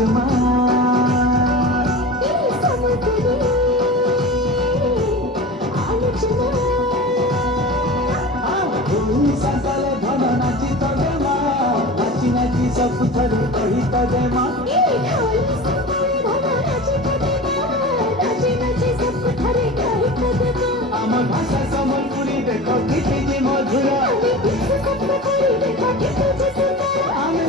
चुमा सकाले धन नाची तबे मा नाची नाची सब थरे कही तबे मा आम भाषा सम्बलपुरी देख किछि मधुर आम